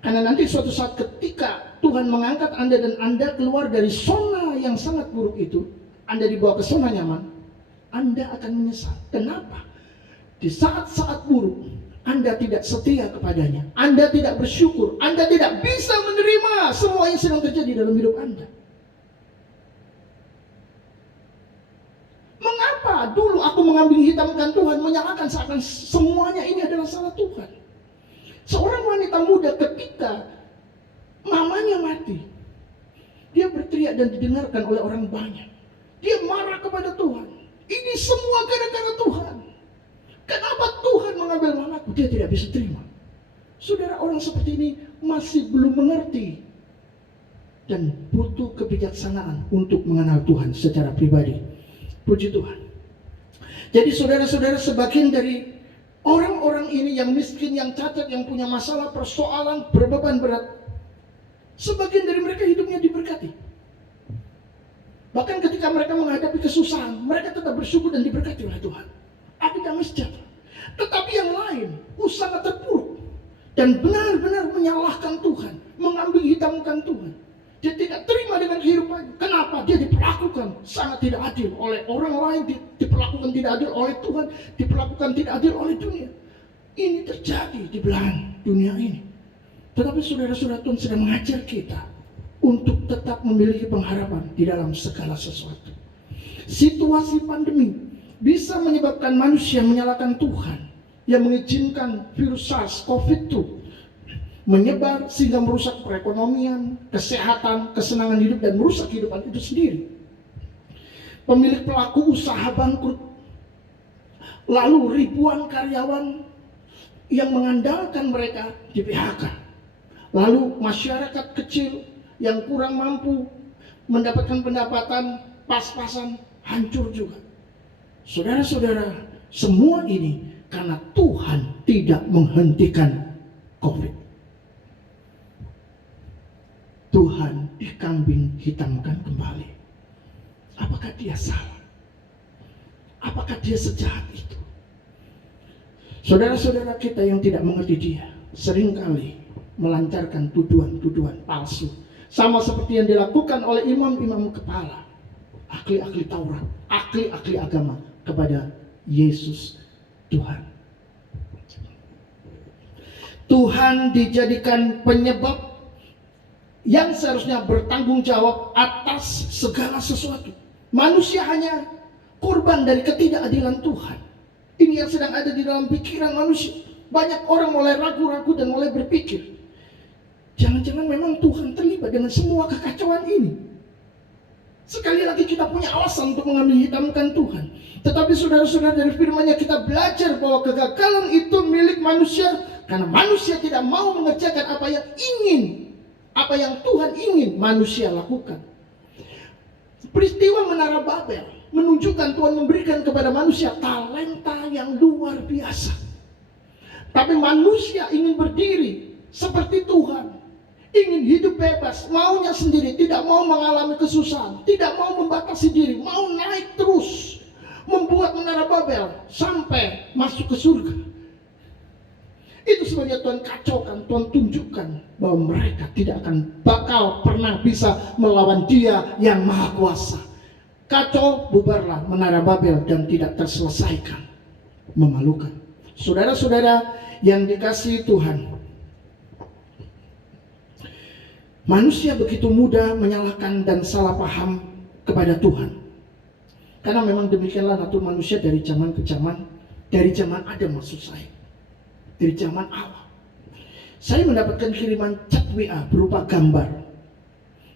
Karena nanti suatu saat ketika Tuhan mengangkat Anda dan Anda keluar dari zona yang sangat buruk itu, Anda dibawa ke zona nyaman, Anda akan menyesal. Kenapa? Di saat-saat buruk, Anda tidak setia kepadanya. Anda tidak bersyukur. Anda tidak bisa menerima semua yang sedang terjadi dalam hidup Anda. Mengapa dulu aku mengambing hitamkan Tuhan, menyalahkan seakan semuanya ini adalah salah Tuhan? Seorang wanita muda ketika mamanya mati, dia berteriak dan didengarkan oleh orang banyak. Dia marah kepada Tuhan. Ini semua gara-gara Tuhan. Kenapa Tuhan mengambil mamaku? Dia tidak bisa terima. Saudara, orang seperti ini masih belum mengerti dan butuh kebijaksanaan untuk mengenal Tuhan secara pribadi. Puji Tuhan. Jadi saudara-saudara, sebagian dari orang-orang ini yang miskin, yang cacat, yang punya masalah, persoalan, berbeban berat, Sebagian dari mereka hidupnya diberkati. Bahkan ketika mereka menghadapi kesusahan, mereka tetap bersyukur dan diberkati oleh Tuhan. Ada damai sejahtera. Tetapi yang lain sangat terpuruk dan benar-benar menyalahkan Tuhan, mengambil hitamkan Tuhan. Dia tidak terima dengan kehidupannya. Kenapa? Dia diperlakukan sangat tidak adil oleh orang lain, diperlakukan tidak adil oleh Tuhan, diperlakukan tidak adil oleh dunia. Ini terjadi di belahan dunia ini. Tetapi saudara-saudara, Tuhan sedang mengajar kita untuk tetap memiliki pengharapan di dalam segala sesuatu. Situasi pandemi bisa menyebabkan manusia menyalahkan Tuhan yang mengizinkan virus SARS-CoV itu menyebar sehingga merusak perekonomian, kesehatan, kesenangan hidup, dan merusak kehidupan itu sendiri. Pemilik pelaku usaha bangkrut, lalu ribuan karyawan yang mengandalkan mereka di PHK, lalu masyarakat kecil yang kurang mampu mendapatkan pendapatan pas-pasan hancur juga. Saudara-saudara, semua ini karena Tuhan tidak menghentikan COVID. Tuhan dikambing hitamkan kembali. Apakah dia salah? Apakah dia sejahat itu? Saudara-saudara kita yang tidak mengerti dia seringkali melancarkan tuduhan-tuduhan palsu, sama seperti yang dilakukan oleh imam-imam kepala, ahli-ahli Taurat, ahli-ahli agama kepada Yesus Tuhan. Tuhan dijadikan penyebab yang seharusnya bertanggung jawab atas segala sesuatu. Manusia hanya korban dari ketidakadilan Tuhan. Ini yang sedang ada di dalam pikiran manusia. Banyak orang mulai ragu-ragu dan mulai berpikir, jangan-jangan memang Tuhan terlibat dengan semua kekacauan ini. Sekali lagi kita punya alasan untuk mengambil hitamkan Tuhan. Tetapi saudara-saudara, dari firman-Nya kita belajar bahwa kegagalan itu milik manusia karena manusia tidak mau mengerjakan apa yang Tuhan ingin manusia lakukan. Peristiwa Menara Babel menunjukkan Tuhan memberikan kepada manusia talenta yang luar biasa. Tapi manusia ingin berdiri seperti Tuhan, ingin hidup bebas, maunya sendiri, tidak mau mengalami kesusahan, tidak mau membatasi diri, mau naik terus, membuat Menara Babel sampai masuk ke surga. Itu sebenarnya Tuhan kacaukan, Tuhan tunjukkan bahwa mereka tidak akan bakal pernah bisa melawan Dia yang Maha Kuasa. Kacau, bubarlah Menara Babel dan tidak terselesaikan. Memalukan. Saudara-saudara yang dikasihi Tuhan, manusia begitu mudah menyalahkan dan salah paham kepada Tuhan. Karena memang demikianlah natur manusia dari zaman ke zaman, dari zaman Adam maksud saya. Dari zaman awal. Saya mendapatkan kiriman chat WA berupa gambar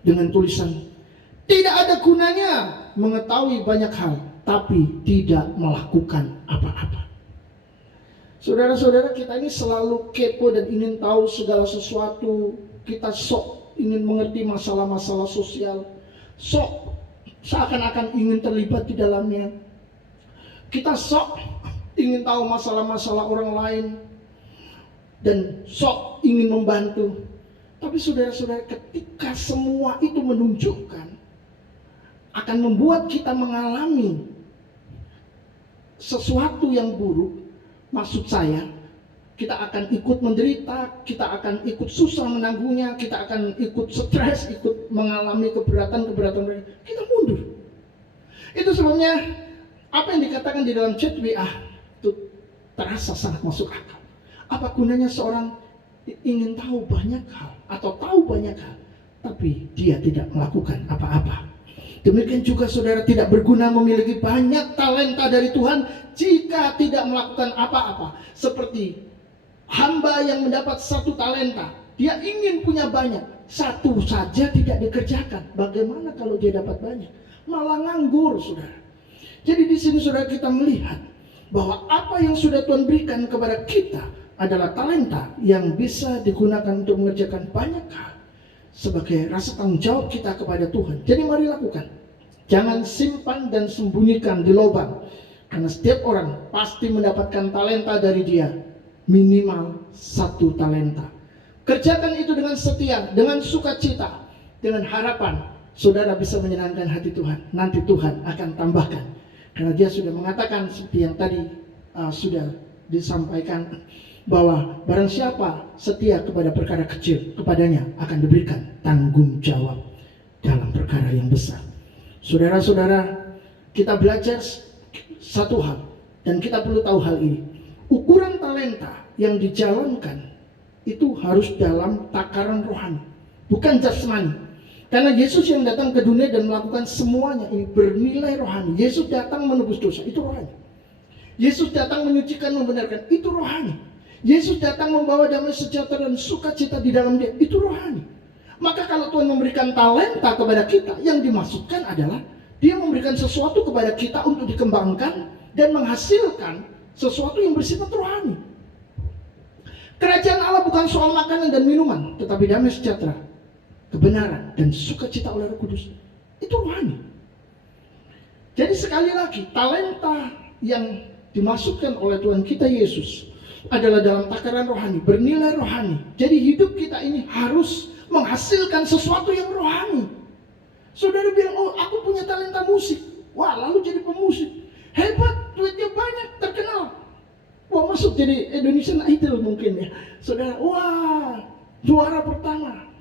dengan tulisan, tidak ada gunanya mengetahui banyak hal tapi tidak melakukan apa-apa. Saudara-saudara, kita ini selalu kepo dan ingin tahu segala sesuatu. Kita sok ingin mengerti masalah-masalah sosial, sok seakan-akan ingin terlibat di dalamnya. Kita sok ingin tahu masalah-masalah orang lain dan sok ingin membantu. Tapi saudara-saudara, ketika semua itu menunjukkan akan membuat kita mengalami sesuatu yang buruk, maksud saya, kita akan ikut menderita, kita akan ikut susah menanggungnya, kita akan ikut stres, ikut mengalami keberatan-keberatan, kita mundur. Itu sebabnya apa yang dikatakan di dalam chat WA itu terasa sangat masuk akal. Apa gunanya seorang ingin tahu banyak hal atau tahu banyak hal, tapi dia tidak melakukan apa-apa. Demikian juga saudara tidak berguna memiliki banyak talenta dari Tuhan jika tidak melakukan apa-apa. Seperti hamba yang mendapat satu talenta, dia ingin punya banyak, satu saja tidak dikerjakan. Bagaimana kalau dia dapat banyak? Malah nganggur, saudara. Jadi di sini saudara kita melihat bahwa apa yang sudah Tuhan berikan kepada kita adalah talenta yang bisa digunakan untuk mengerjakan banyak hal sebagai rasa tanggung jawab kita kepada Tuhan. Jadi mari lakukan. Jangan simpan dan sembunyikan di lubang, karena setiap orang pasti mendapatkan talenta dari Dia, minimal satu talenta. Kerjakan itu dengan setia, dengan sukacita, dengan harapan saudara bisa menyenangkan hati Tuhan. Nanti Tuhan akan tambahkan. Karena Dia sudah mengatakan seperti yang tadi sudah disampaikan, bahwa barang siapa setia kepada perkara kecil, kepadanya akan diberikan tanggung jawab dalam perkara yang besar. Saudara-saudara, kita belajar satu hal, dan kita perlu tahu hal ini. Ukuran talenta yang dijalankan itu harus dalam takaran rohani, bukan jasmani. Karena Yesus yang datang ke dunia dan melakukan semuanya ini bernilai rohani. Yesus datang menebus dosa, itu rohani. Yesus datang menyucikan, membenarkan, itu rohani. Yesus datang membawa damai sejahtera dan sukacita di dalam Dia, itu rohani. Maka kalau Tuhan memberikan talenta kepada kita, yang dimaksudkan adalah Dia memberikan sesuatu kepada kita untuk dikembangkan dan menghasilkan sesuatu yang bersifat rohani. Kerajaan Allah bukan soal makanan dan minuman, tetapi damai sejahtera, kebenaran, dan sukacita oleh Roh Kudus. Itu rohani. Jadi sekali lagi, talenta yang dimasukkan oleh Tuhan kita Yesus adalah dalam takaran rohani, bernilai rohani. Jadi hidup kita ini harus menghasilkan sesuatu yang rohani. Saudara bilang, oh aku punya talenta musik. Wah, lalu jadi pemusik. Hebat, duitnya banyak, terkenal. Wah, masuk jadi Indonesian Idol mungkin ya. Saudara, wah, juara pertama,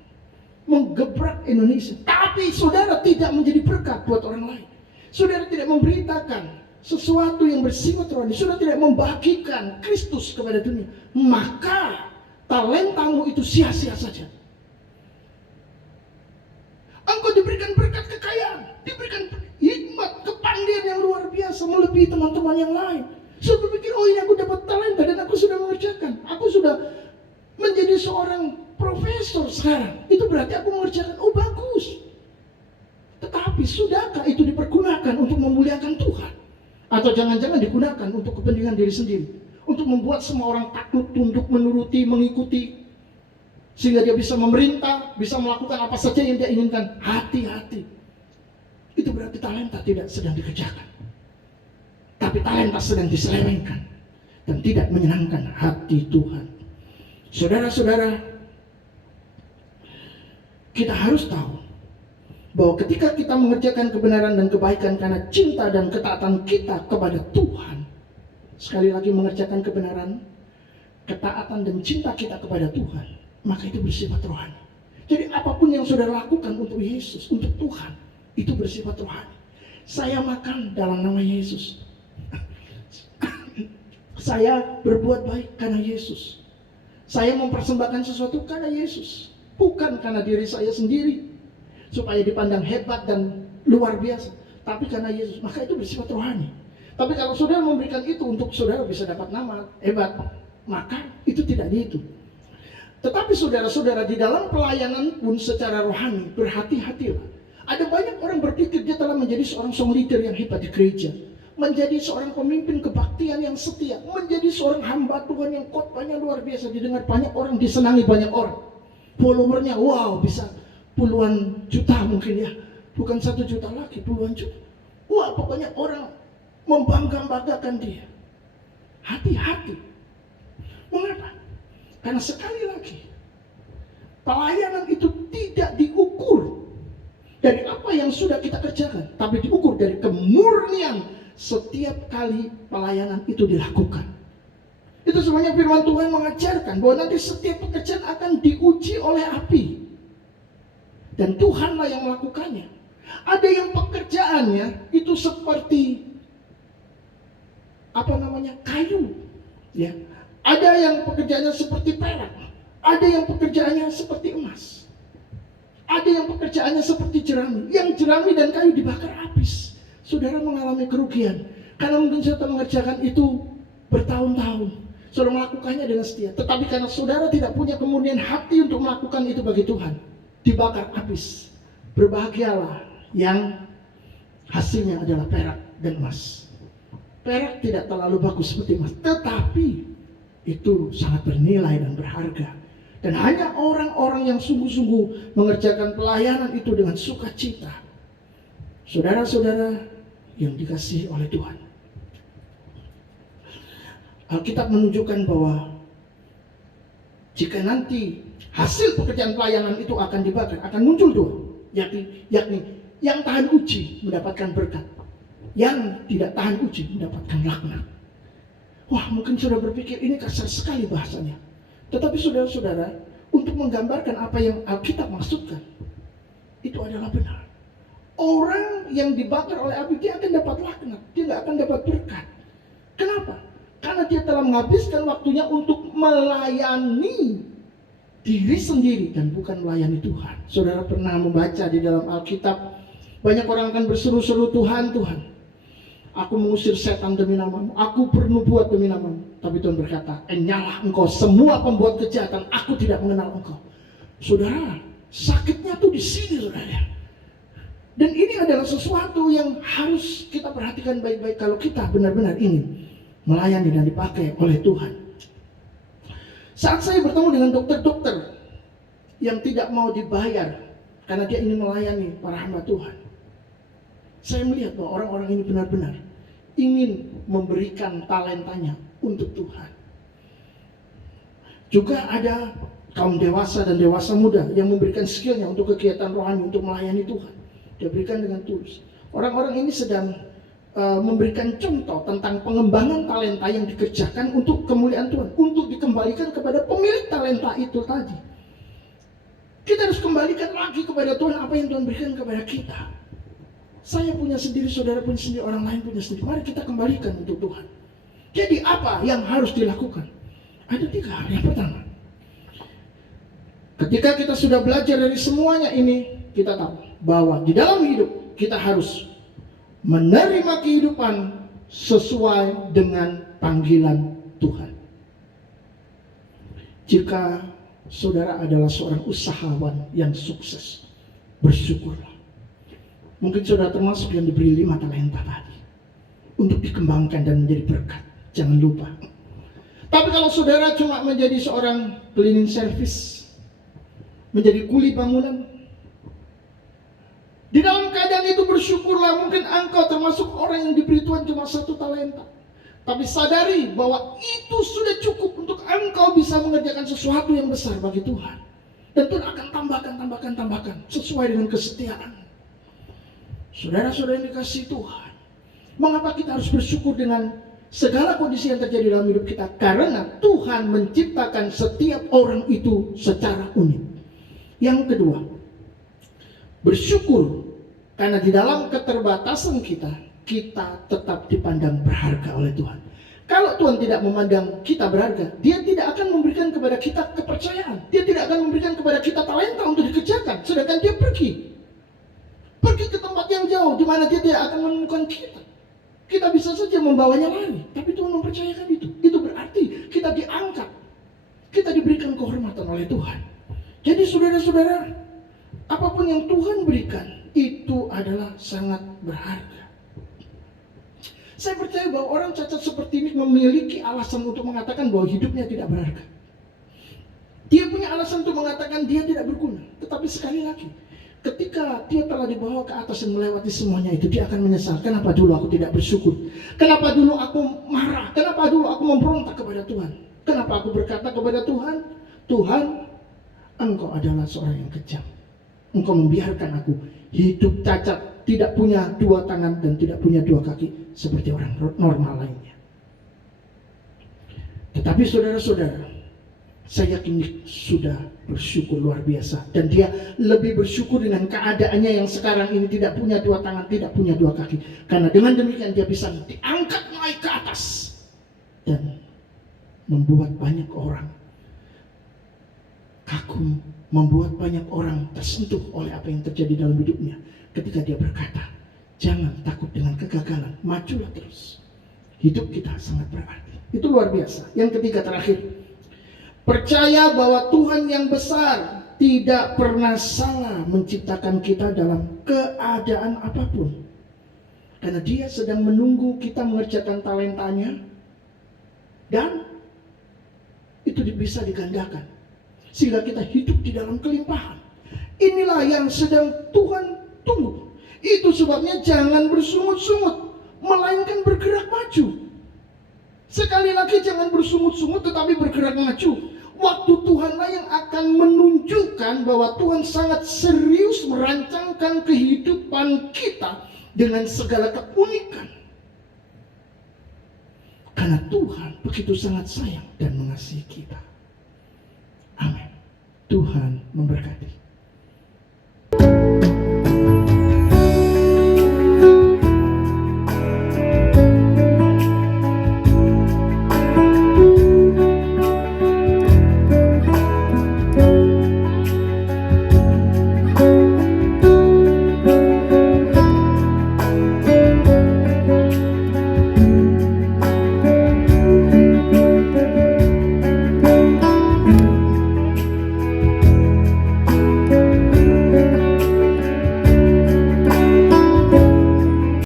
menggebrak Indonesia. Tapi saudara tidak menjadi berkat buat orang lain. Saudara tidak memberitakan sesuatu yang bersifat rohani, sudah tidak membagikan Kristus kepada dunia, maka talentamu itu sia-sia saja. Engkau diberikan berkat kekayaan, diberikan hikmat, kepandaian yang luar biasa, melebihi teman-teman yang lain. Saya berpikir, oh ini aku dapat talenta dan aku sudah mengerjakan, aku sudah menjadi seorang profesor sekarang. Itu berarti aku mengerjakan, oh bagus. Tetapi sudahkah itu dipergunakan untuk memuliakan Tuhan? Atau jangan-jangan digunakan untuk kepentingan diri sendiri, untuk membuat semua orang takut, tunduk, menuruti, mengikuti, sehingga dia bisa memerintah, bisa melakukan apa saja yang dia inginkan. Hati-hati. Itu berarti talenta tidak sedang dikerjakan, tapi talenta sedang diselewengkan dan tidak menyenangkan hati Tuhan. Saudara-saudara, kita harus tahu bahwa ketika kita mengerjakan kebenaran dan kebaikan karena cinta dan ketaatan kita kepada Tuhan, sekali lagi mengerjakan kebenaran, ketaatan dan cinta kita kepada Tuhan, maka itu bersifat rohani. Jadi apapun yang saudara lakukan untuk Yesus, untuk Tuhan, itu bersifat rohani. Saya makan dalam nama Yesus. Saya berbuat baik karena Yesus. Saya mempersembahkan sesuatu karena Yesus, bukan karena diri saya sendiri, supaya dipandang hebat dan luar biasa, tapi karena Yesus, maka itu bersifat rohani. Tapi kalau saudara memberikan itu untuk saudara bisa dapat nama hebat, maka itu tidak dihitung. Tetapi saudara-saudara, di dalam pelayanan pun secara rohani, berhati-hatilah. Ada banyak orang berpikir dia telah menjadi seorang song leader yang hebat di gereja, menjadi seorang pemimpin kebaktian yang setia, menjadi seorang hamba Tuhan yang khotbahnya luar biasa, didengar banyak orang, disenangi banyak orang, followernya wow bisa puluhan juta mungkin ya, bukan 1 juta lagi, puluhan juta. Wah, pokoknya orang membangga-banggakan dia. Hati-hati. Mengapa? Karena sekali lagi, pelayanan itu tidak diukur dari apa yang sudah kita kerjakan, tapi diukur dari kemurnian setiap kali pelayanan itu dilakukan. Itu semuanya firman Tuhan mengajarkan bahwa nanti setiap pekerjaan akan diuji oleh api. Dan Tuhanlah yang melakukannya. Ada yang pekerjaannya itu seperti kayu, ya. Ada yang pekerjaannya seperti perak, ada yang pekerjaannya seperti emas, ada yang pekerjaannya seperti jerami. Yang jerami dan kayu dibakar habis. Saudara mengalami kerugian karena mungkin saudara mengerjakan itu bertahun-tahun, saudara melakukannya dengan setia. Tetapi karena saudara tidak punya kemurnian hati untuk melakukan itu bagi Tuhan, dibakar habis. Berbahagialah yang hasilnya adalah perak dan emas. Perak tidak terlalu bagus seperti emas, tetapi itu sangat bernilai dan berharga. Dan hanya orang-orang yang sungguh-sungguh mengerjakan pelayanan itu dengan sukacita. Saudara-saudara yang dikasihi oleh Tuhan, Alkitab menunjukkan bahwa Jika nanti hasil pekerjaan pelayanan itu akan dibakar, akan muncul dua, yakni yang tahan uji mendapatkan berkat, yang tidak tahan uji mendapatkan laknat. Wah, mungkin saudara berpikir ini kasar sekali bahasanya. Tetapi saudara-saudara, untuk menggambarkan apa yang Alkitab maksudkan, itu adalah benar. Orang yang dibakar oleh api, dia akan dapat laknat, dia tidak akan dapat berkat. Kenapa? Karena dia telah menghabiskan waktunya untuk melayani diri sendiri dan bukan melayani Tuhan. Saudara pernah membaca di dalam Alkitab, banyak orang akan berseru-seru, Tuhan, Tuhan, aku mengusir setan demi namamu, aku bernubuat demi namamu. Tapi Tuhan berkata, enyalah engkau semua pembuat kejahatan, aku tidak mengenal engkau. Saudara, sakitnya tuh di sini, saudara. Dan ini adalah sesuatu yang harus kita perhatikan baik-baik kalau kita benar-benar ingin melayani dan dipakai oleh Tuhan. Saat saya bertemu dengan dokter-dokter yang tidak mau dibayar karena dia ingin melayani para hamba Tuhan, saya melihat bahwa orang-orang ini benar-benar ingin memberikan talentanya untuk Tuhan. Juga ada kaum dewasa dan dewasa muda yang memberikan skillnya untuk kegiatan rohani, untuk melayani Tuhan. Dia berikan dengan tulus. Orang-orang ini sedang memberikan contoh tentang pengembangan talenta yang dikerjakan untuk kemuliaan Tuhan, untuk dikembalikan kepada pemilik talenta itu tadi. Kita harus kembalikan lagi kepada Tuhan apa yang Tuhan berikan kepada kita. Saya punya sendiri, saudara punya sendiri, orang lain punya sendiri. Mari kita kembalikan untuk Tuhan. Jadi apa yang harus dilakukan? Ada 3 hal. Yang pertama, ketika kita sudah belajar dari semuanya ini, kita tahu bahwa di dalam hidup kita harus menerima kehidupan sesuai dengan panggilan Tuhan. Jika saudara adalah seorang usahawan yang sukses, bersyukurlah. Mungkin saudara termasuk yang diberi 5 talenta tadi untuk dikembangkan dan menjadi berkat. Jangan lupa. Tapi kalau saudara cuma menjadi seorang cleaning service, menjadi kuli bangunan, di dalam keadaan itu bersyukurlah. Mungkin engkau termasuk orang yang diberi Tuhan cuma 1 talenta. Tapi sadari bahwa itu sudah cukup untuk engkau bisa mengerjakan sesuatu yang besar bagi Tuhan. Dan Tuhan akan tambahkan sesuai dengan kesetiaan. Saudara-saudara yang dikasihi Tuhan, mengapa kita harus bersyukur dengan segala kondisi yang terjadi dalam hidup kita? Karena Tuhan menciptakan setiap orang itu secara unik. Yang kedua, bersyukur karena di dalam keterbatasan kita tetap dipandang berharga oleh Tuhan. Kalau Tuhan tidak memandang kita berharga, dia tidak akan memberikan kepada kita kepercayaan. Dia tidak akan memberikan kepada kita talenta untuk dikerjakan. Sedangkan dia pergi ke tempat yang jauh, di mana dia tidak akan menemukan kita. Kita bisa saja membawanya lari, tapi Tuhan mempercayakan itu. Itu berarti kita diangkat, kita diberikan kehormatan oleh Tuhan. Jadi saudara-saudara, apapun yang Tuhan berikan, itu adalah sangat berharga. Saya percaya bahwa orang cacat seperti ini memiliki alasan untuk mengatakan bahwa hidupnya tidak berharga. Dia punya alasan untuk mengatakan dia tidak berguna. Tetapi sekali lagi, ketika dia telah dibawa ke atas dan melewati semuanya itu, dia akan menyesal. Kenapa dulu aku tidak bersyukur? Kenapa dulu aku marah? Kenapa dulu aku memberontak kepada Tuhan? Kenapa aku berkata kepada Tuhan, Tuhan, Engkau adalah seorang yang kejam. Engkau membiarkan aku hidup cacat, tidak punya 2 tangan dan tidak punya 2 kaki seperti orang normal lainnya. Tetapi saudara-saudara, saya yakin sudah bersyukur luar biasa. Dan dia lebih bersyukur dengan keadaannya yang sekarang ini tidak punya 2 tangan, tidak punya 2 kaki. Karena dengan demikian dia bisa diangkat naik ke atas dan membuat banyak orang kagum, membuat banyak orang tersentuh oleh apa yang terjadi dalam hidupnya. Ketika dia berkata, jangan takut dengan kegagalan, majulah terus. Hidup kita sangat berarti. Itu luar biasa. Yang ketiga, terakhir, percaya bahwa Tuhan yang besar tidak pernah salah menciptakan kita dalam keadaan apapun. Karena dia sedang menunggu kita mengerjakan talentanya, dan itu bisa digandakan sehingga kita hidup di dalam kelimpahan. Inilah yang sedang Tuhan tunggu. Itu sebabnya jangan bersungut-sungut, melainkan bergerak maju. Sekali lagi, jangan bersungut-sungut tetapi bergerak maju. Waktu Tuhanlah yang akan menunjukkan bahwa Tuhan sangat serius merancangkan kehidupan kita dengan segala keunikan. Karena Tuhan begitu sangat sayang dan mengasihi kita. Amin. Tuhan memberkati.